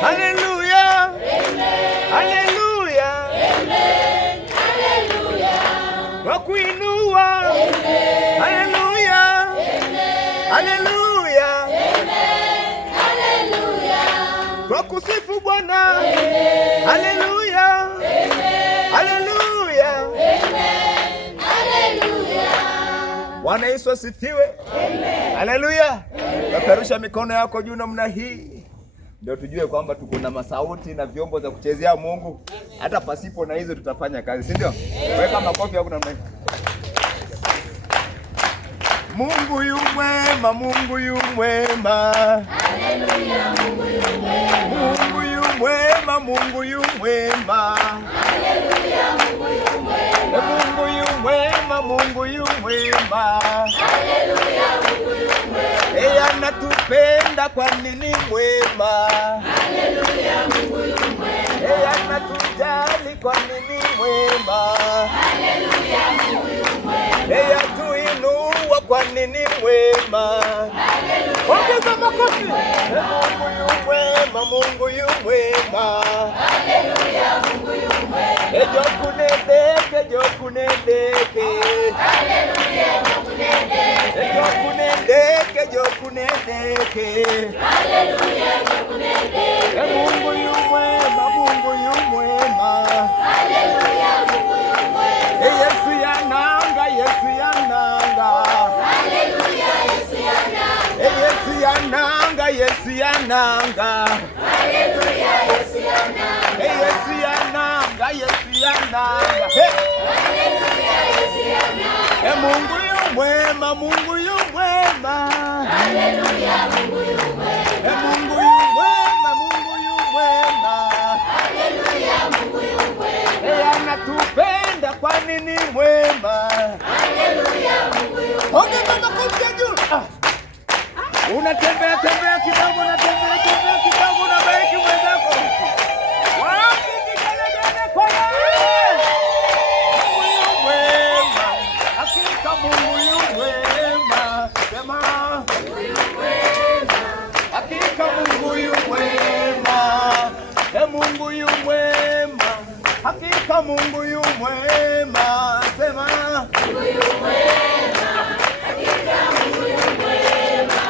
Haleluya. Amen. Haleluya. Amen. Haleluya. Amen. Haleluya. Wakuinua. Amen. Haleluya. Amen. Haleluya. Amen. Haleluya. Wakusifu Bwana. Amen. Haleluya. Amen. Haleluya. Amen. Haleluya. Bwana Yesu asifiwe. Amen. Haleluya. Peperusha mikono yako juu namna hii, ndio tujue kwamba tuko na masauti na vyombo za kuchezea Mungu. Hata pasipo na hizo tutafanya kazi, si ndio? Weka makofi hapo namna hii. Mungu yu mwema, Mungu yu mwema. Haleluya. Mungu yu mwema. Mungu yu mwema, Mungu yu mwema. Haleluya. Mungu yu mwema. Mungu yu mwema, Mungu yu mwema. Haleluya. Mungu yu mwema. Yeye anatupenda kwa nini mwema. Haleluya. Mungu yu mwema. Yeye anatujali kwa nini mwema. Haleluya. Mungu yu mwema. Yeye atuinua kwa nini mwema. Haleluya. Ongeza makofi. Mungu yu mwema, Mungu yu mwema. Haleluya. Mungu yu mwema. Ejokunendeke, jokunendeke. Haleluya. Jokunendeke. Ejokunendeke, jokunendeke. Haleluya. Jokunendeke. Mungu yu mwema, Mungu yu mwema. Haleluya. Mungu yu mwema. Yesu yananga, Yesu yananga. Haleluya. Yesu yananga. Yesu yananga, Yesu yananga. Haleluya. Yesu yananga. Yesu yananga, Yesu yananga. Haleluya. Yesu yananga. Mungu yu mwema, Mungu yu mwema. Haleluya. Mungu yu mwema. Mungu yu mwema, Mungu yu mwema. Haleluya. Mungu yu mwema. Anatupenda kwa nini mwema. Haleluya. Mungu yu mwema. Ongeza makofi juu. Unatembea tembea kidogo, unatembea tembea kidogo, unabariki mwenzako. Wapi kigelegele kwa yeye? Mungu yu mwema. Hakika Mungu yu mwema. Sema Mungu yu mwema. hakika Mungu yu mwema. Mungu yu mwema. Hakika Mungu yu mwema. Sema Mungu yu mwema. Hakika Mungu yu mwema.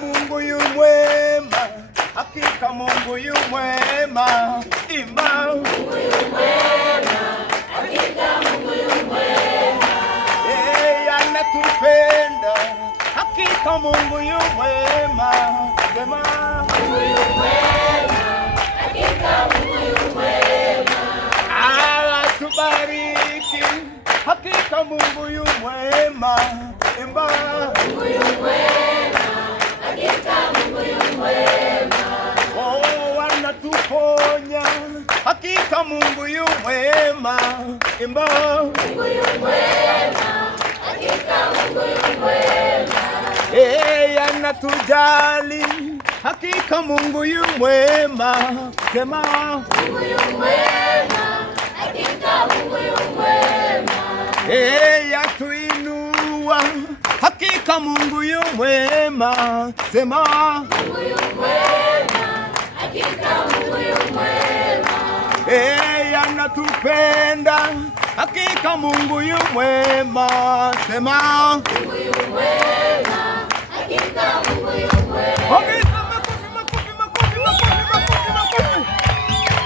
Mungu yu mwema. Hakika Mungu yu mwema. Imba Mungu yu mwema. Hakika Mungu yu mwema. anatupenda. Hakika Mungu yu mwema. Sema Mungu yu mwema. Hakika Mungu yu mwema. atubariki. Hakika Mungu yu mwema. Imba Mungu yu mwema. Hakika Mungu yu mwema. anatuponya. Hakika Mungu yu mwema. Imba Mungu yu mwema. Hakika Mungu yu mwema. anatujali. Hakika Mungu yu mwema. Sema Mungu yu mwema. Hakika Mungu yu mwema. atuinua. Hakika Mungu yu mwema. Sema Mungu yu mwema. Hakika Mungu yu mwema. anatupenda. Hakika Mungu yu mwema. Sema Mungu yu mwema. Hakika Mungu yu mwema. ongeza makofi, makofi, makofi, makofi, makofi, makofi.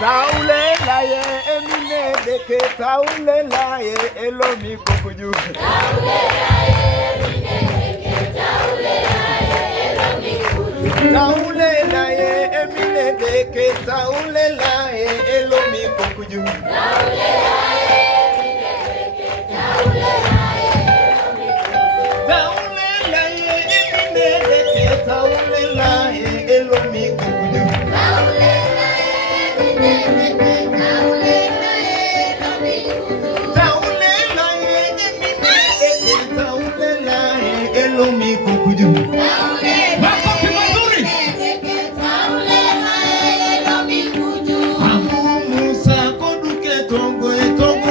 Taulela ye emine deke, taulela ye elomi kukuju. Taulela ye mineke, taulela ye elomi kuju. Taulela ye emine deke, taulela ye elomi kukuju. Taulela ye mineke, taulela ye elomi kuju. Taulela ye emine deke, taulela ye elomi kukuju. Taulela ye mineke, taulela ye elomi kuju. Taulela ye emine deke, taulela ye elomi kukuju. Makofi mazuri. Musa koduke tongo etongo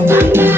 Roho